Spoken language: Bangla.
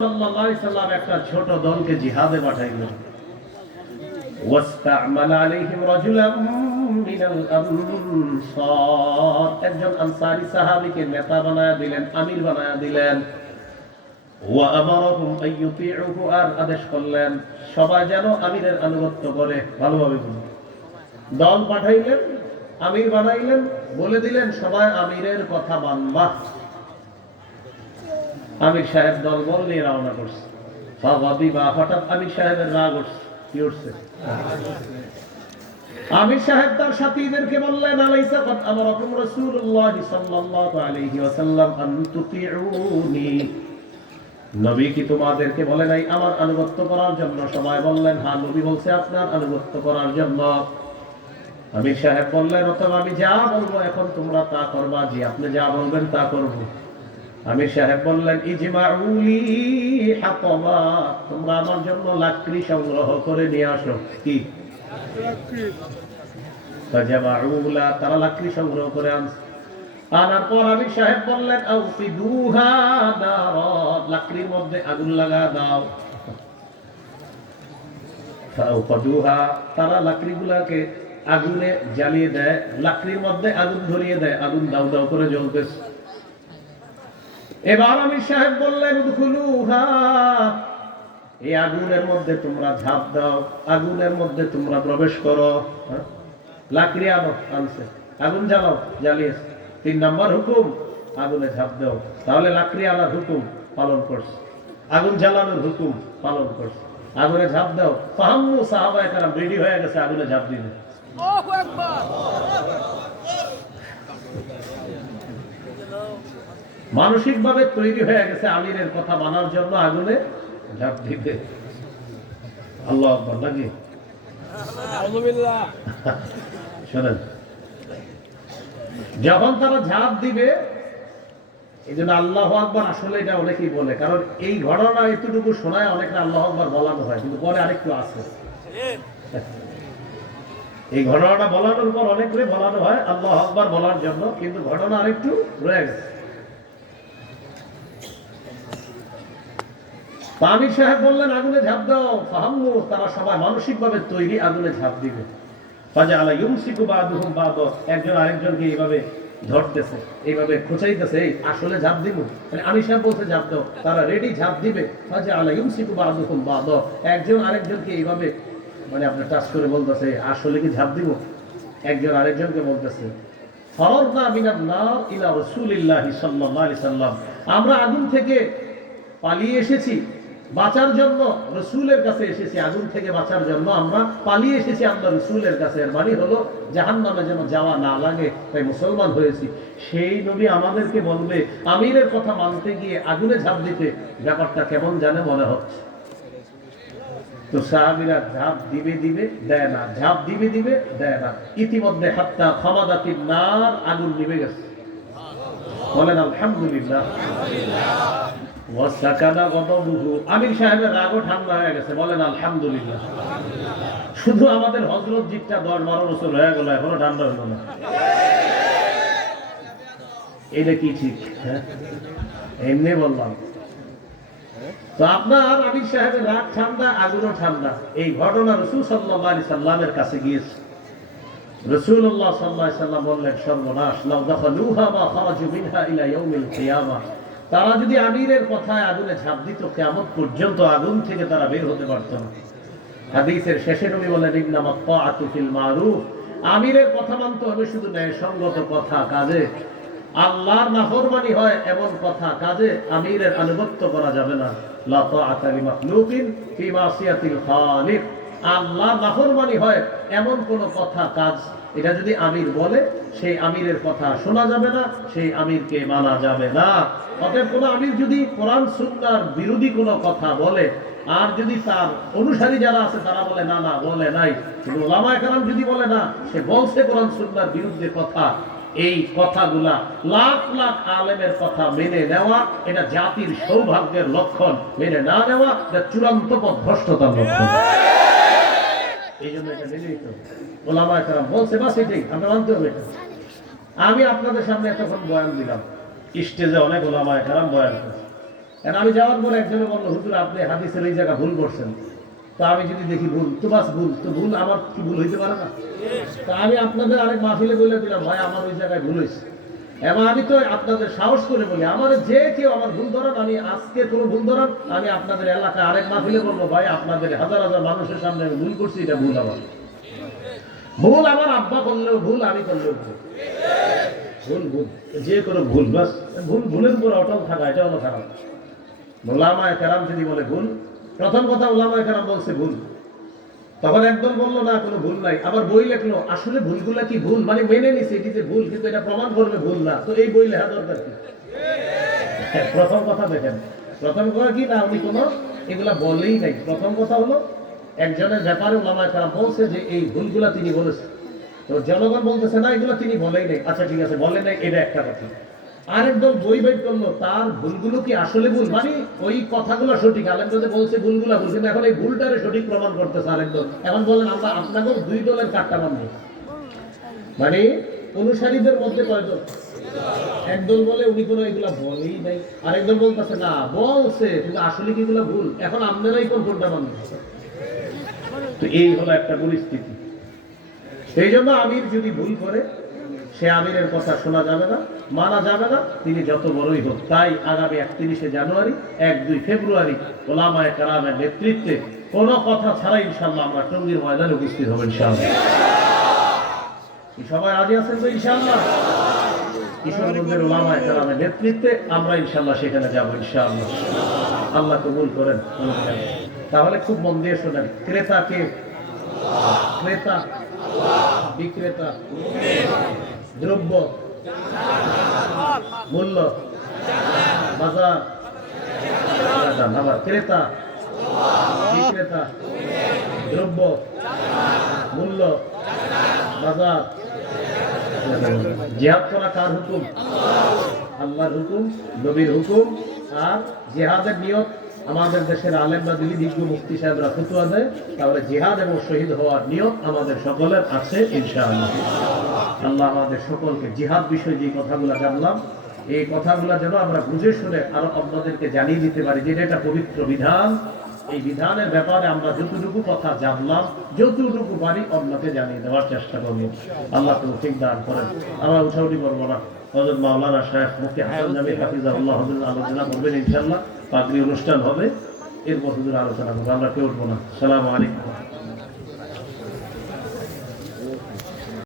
সাল্লাল্লাহু আলাইহি সাল্লাম একটা ছোট দলকে জিহাদে পাঠাইলেন। ওয়াস্তা'মালা আলাইহিম রাজুলাম মিনাল আনসার, একজন আনসারী সাহাবীকে নেতা বানায়া দিলেন, আমির বানায়া দিলেন। ওয়া আমারাহুম আইয়ুতিউহু, আর আদেশ করলেন সবাই যেন আমিরের আনুগত্য করে। ভালোভাবে বুঝুন, দল পাঠাইলেন, আমির বানাইলেন, বলে দিলেন সবাই আমিরের কথা মানবা। আমির সাহেব দল বল নিয়ে রওনা করছে। হঠাৎ আমির সাহেবের রাগ উঠছে। আমির সাহেব তার সাথীদেরকে বললেন, আলাইসা কদ আমারাকুম রাসূলুল্লাহ সাল্লাল্লাহু আলাইহি ওয়াসাল্লাম আন তুতিউনি, নবী কি তোমাদেরকে বলে নাই আমার আনুগত্য করার জন্য? সবাই বললেন হ্যাঁ, নবী বলছে আপনার আনুগত্য করার জন্য। আমির সাহেব বললেন, অতএব আমি যা বলবো এখন তোমরা তা করবা। জি, আপনি যা বলবেন তা করব। আমির সাহেব বললেন, ইজমাউলি হাতাবা, তোমরা আমার জন্য লাকড়ি সংগ্রহ করে নিয়ে আসো। কি ফাজামাউলা, তারা লাকড়ি সংগ্রহ করে আনার পর আমির সাহেব বললেন, আউফিদুহা নারাত, লাকড়ির মধ্যে আগুন লাগা দাও। ফাউফাদুহা, তারা লাকড়িগুলোকে আগুনে জ্বালিয়ে দেয়, লাকড়ির মধ্যে আগুন ধরিয়ে দেয়, আগুন দাউ দাউ করে জ্বলতেছে। এবার আমির সাহেব বললেন, উদখুলুহা, এই আগুনের মধ্যে তোমরা ঝাঁপ দাও, আগুনের মধ্যে তোমরা প্রবেশ করো। লাকড়ি আনো, আনছে, আগুন জ্বালাও, জ্বালিয়েছে। 3 নম্বর হুকুম, আগুনে ঝাঁপ দাও। তাহলে লাকড়ি আনার হুকুম পালন করছে, আগুন জ্বালানোর হুকুম পালন করছে, আগুনে ঝাঁপ দাও। ফাহাম্মু, সাহাবায়ে কেরাম রেডি হয়ে গেছে আগুনে ঝাঁপ দিতে। আল্লাহু আকবার। মানসিকভাবে তৈরি হয়ে গেছে আমিরের কথা মানার জন্য আগুনে ঝাঁপ দিতে। আল্লাহু আকবার নাকি? আলহামদুলিল্লাহ। শুনেন, যখন তারা ঝাঁপ দিবে, এই জন্য আল্লাহু আকবার আসলে এটা অনেকেই বলে, কারণ এই ঘটনা এতটুকু শোনায় অনেকটা আল্লাহু আকবার বলানো হয়, কিন্তু পরে আরেকটু আছে। এই ঘটনাটা বলানোর পর অনেকগুলো বলানো হয় আল্লাহু আকবার বলার জন্য, কিন্তু ঘটনা আরেকটু রয়ে গেছে। আমির সাহেব বললেন আগুনে ঝাঁপ দাও। ফাহাম্মু, তারা সবাই মানসিকভাবে তৈরি আগুনে ঝাঁপ দিবে। ফাজাআলা ইউমসিকু বাদুহুম বাদ, একজন আরেকজনকে এইভাবে ধরতেছে, এইভাবে খোঁচাইতেছে, এই আসলে ঝাঁপ দিব। মানে আমির সাহেব বলতে ঝাঁপ দাও, তারা রেডি ঝাঁপ দিবে। ফাজাআলা ইউমসিকু বাদুহুম বাদ, একজন আরেকজনকে এইভাবে মানে আপনি টাচ করে বলতেছে আসলে কি ঝাঁপ দিব। একজন আরেকজনকে বলতেছে, ফারারনা মিনান নার ইলা রাসূলিল্লাহি সাল্লাল্লাহু আলাইহি সাল্লাম, আমরা আগুন থেকে পালিয়ে এসেছি বাঁচার জন্য, রসুলের কাছে এসেছি, আগুন থেকে বাঁচার জন্য আমরা পালিয়ে এসেছি আমরা রসুলের কাছে। এর মানে হলো জাহান্নামে যেন যাওয়া না লাগে, তাই মুসলমান হয়েছি। সেই নবী আমাদেরকে বলবে আমিরের কথা মানতে গিয়ে আগুনে ঝাঁপ দিতে, ব্যাপারটা কেমন জানে মনে হচ্ছে। তো সাহাবীরা ঝাঁপ দিবে দিবে দেয় না, ঝাঁপ দিবে দিবে দেয় না। ইতিমধ্যে হাত্তা খামাদাতিন নার, আগুন নিভে গেছে। বলেন আলহামদুলিল্লাহ। আমির সাহেবের রাগও ঠান্ডা হয়ে গেছে। বলেন আলহামদুলিল্লাহ। শুধু আমাদের হযরত জিতটা 10-12 বছর হয়ে গেল, এখনো ঠান্ডা হলো না। এটা কি ঠিক? এমনি বললাম তো। আপনার আমির সাহেবের রাগ ঠান্ডা, আগুনও ঠান্ডা। এই ঘটনা রাসূল সাল্লাল্লাহু আলাইহি সাল্লামের কাছে গিয়েছে। রাসূলুল্লাহ সাল্লাল্লাহু আলাইহি সাল্লাম বললেন, সর্বনাশ, লাউ দাখালুহা মা খারাজু মিনহা ইলা ইয়াউমিল কিয়ামাহ, তারা যদি আমিরের কথায় আগুনে ঝাঁপ দিত, কিয়ামত পর্যন্ত আগুন থেকে তারা বের হতে পারত না। হাদিসের শেষে নবী বলেন, ইন্নামাত তাআতু ফিল মারুফ, আমিরের কথা মানতে হবে শুধু ন্যায়সঙ্গত কথা কাজে। আল্লাহর নাফরমানি হয় এমন কথা কাজে আমিরের আনুগত্য করা যাবে না। লা তাআতা লিমাখলুকিন ফি মাসিয়াতিল খালিক, আল্লাহর নাফরমানি হয় এমন কোন কথা কাজ, এটা যদি আমির বলে সেই আমিরের কথা শোনা যাবে না, সেই আমিরকে মানা যাবে না। অতএব কোন আমির যদি কোরআন সুন্নাহর বিরোধী কোনো কথা বলে, আর যদি তার অনুসারী যারা আছে তারা বলে না না বলে নাই, কিন্তু উলামায়ে কেরাম যদি বলে না সে বলছে কোরআন সুন্নাহর বিরুদ্ধে কথা, এই কথাগুলা লাখ লাখ আলেমের কথা মেনে নেওয়া এটা জাতির সৌভাগ্যের লক্ষণ, মেনে না নেওয়া এটা চূড়ান্ত পথভ্রষ্টতার লক্ষণ। এই জন্য এটা মেনে নিতে হবে। উলামায়ে কেরাম বলছে বাস এটাই আমরা মানতে হবে। আমি আপনাদের সামনে এতক্ষণ বয়ান দিলাম, স্টেজে অনেক উলামায়ে কেরাম বয়ান করেছে, আর আমি যাওয়ার পরে একজনে বললো, হুজুর আপনি হাদিসের এই জায়গা ভুল করছেন। তো আমি যদি দেখি ভুল তো বাস ভুল, তো ভুল আমার কি ভুল হইতে পারে না? তা আমি আপনাদের আরেক মাহফিলে বলে দিলাম, ভাই আমার ওই জায়গায় ভুল হয়েছে। এবং আমি তো আপনাদের সাহস করে বলি, আমার যে কেউ আমার ভুল ধরান, আমি আজকে কোনো ভুল ধরান, আমি আপনাদের এলাকায় আরেক মাহফিলে বলবো, ভাই আপনাদের হাজার হাজার মানুষের সামনে আমি ভুল করছি, এটা ভুল আমার। ভুল আমার আব্বা করলেও ভুল, আমি করলেও ভুল। ভুল ভুল যে কোনো ভুল, বাস ভুল ভুলের উপর অটল থাকা, এটা হলো খারাপ। ওলামায়ে কেরাম যদি বলে ভুল, প্রথম কথা ওলামায়ে কেরাম বলছে ভুল, তখন একদল বললো না কোনো ভুল নাই, আবার বই লেখলো আসলে ভুলগুলা কি ভুল, মানে মেনে নিছে এটি যে ভুল, কিন্তু এটা প্রমাণ করবে ভুল না, তো এই বই লেখা দরকার কি? প্রথম কথা দেখেন, প্রথম কথা কি না, উনি কোনো এগুলা বলেই নাই। প্রথম কথা হলো একজনের ব্যাপারে ওলামায়ে কেরাম বলছে যে এই ভুলগুলা তিনি বলেছেন, তো জনগণ বলতেছে না এগুলো তিনি বলেই নাই। আচ্ছা ঠিক আছে, বলে নাই, এটা একটা কথা। আরেক দল বই বের করলো, তার ভুলগুলো কি আসলে ভুল, মানে ওই কথাগুলো সঠিক, আলেম যদি বলছে ভুলগুলা ভুল, কিন্তু এখন এই ভুলটারে সঠিক প্রমাণ করতেছে আরেক দল। এখন বলেন আমরা আপনাদের দুই দলের কাটটা মানব, মানে অনুসারীদের মধ্যে কয়জন? একদল বলে উনি কোনো এগুলা বলেই নাই, আরেকদল বলতেছে না বলছে, কিন্তু আসলে কি এগুলা ভুল, এখন আপনারাই কোন ভুলটা মানবেন? তো এই হলো একটা পরিস্থিতি। এই জন্য আমির যদি ভুল করে, সে আমিরের কথা শোনা যাবে না, মানা যাবে না, তিনি যত বড়ই হোক। তাই আগামী 31শে জানুয়ারি, 1-2 ফেব্রুয়ারি ওলামায়ে কেরামের নেতৃত্বে কোনো কথা ছাড়া ইনশাআল্লাহ আমরা টঙ্গীর ময়দানে উপস্থিত হব ইনশাআল্লাহ। সবাই রাজি আছেন তো ইনশাআল্লাহ? কিশোরগঞ্জের ওলামায়ে কেরামের নেতৃত্বে আমরা ইনশাআল্লাহ সেখানে যাব ইনশাআল্লাহ। আল্লাহ কবুল করেন। তাহলে খুব মন দিয়ে শোনেন, ক্রেতা কে? ক্রেতা, বিক্রেতা, দ্রব্য, মূল্য, বাজার, আবার ক্রেতা, বিক্রেতা, দ্রব্য, মূল্য, বাজার। জিহাদ করা কার হুকুম? আল্লাহর হুকুম, নবীর হুকুম। আর জিহাদের নিয়ত আমাদের দেশের আলেম বা দিল্লি বিজ্ঞ মুফতি সাহেবরা ফতোয়া দেয়, তাহলে জিহাদ এবং শহীদ হওয়ার নিয়ত আমাদের সকলের আছে ইনশাআল্লাহ। আল্লাহ আমাদের সকলকে জিহাদ বিষয়ে যে কথাগুলো জানলাম, এই কথাগুলো যেন আমরা বুঝে শুনে আরো আপনাদেরকে জানিয়ে দিতে পারি যে এটা পবিত্র বিধান। এই বিধানের ব্যাপারে আমরা যতটুকু কথা জানলাম, যতটুকু পারি অন্যকে জানিয়ে দেওয়ার চেষ্টা করবো। আল্লাহ তৌফিক দান করেন। আমরা উঠাউঠি করবো না। হযরত মাওলানা শাইখ মুফতি হাসান জামিল হাফিজাহুল্লাহ হুজুর আলোচনা করবেন ইনশাআল্লাহ। পাগড়ি অনুষ্ঠান হবে, এরপর হুজুর আলোচনা করবো, আমরা কেউ উঠবো না। আসসালামু আলাইকুম।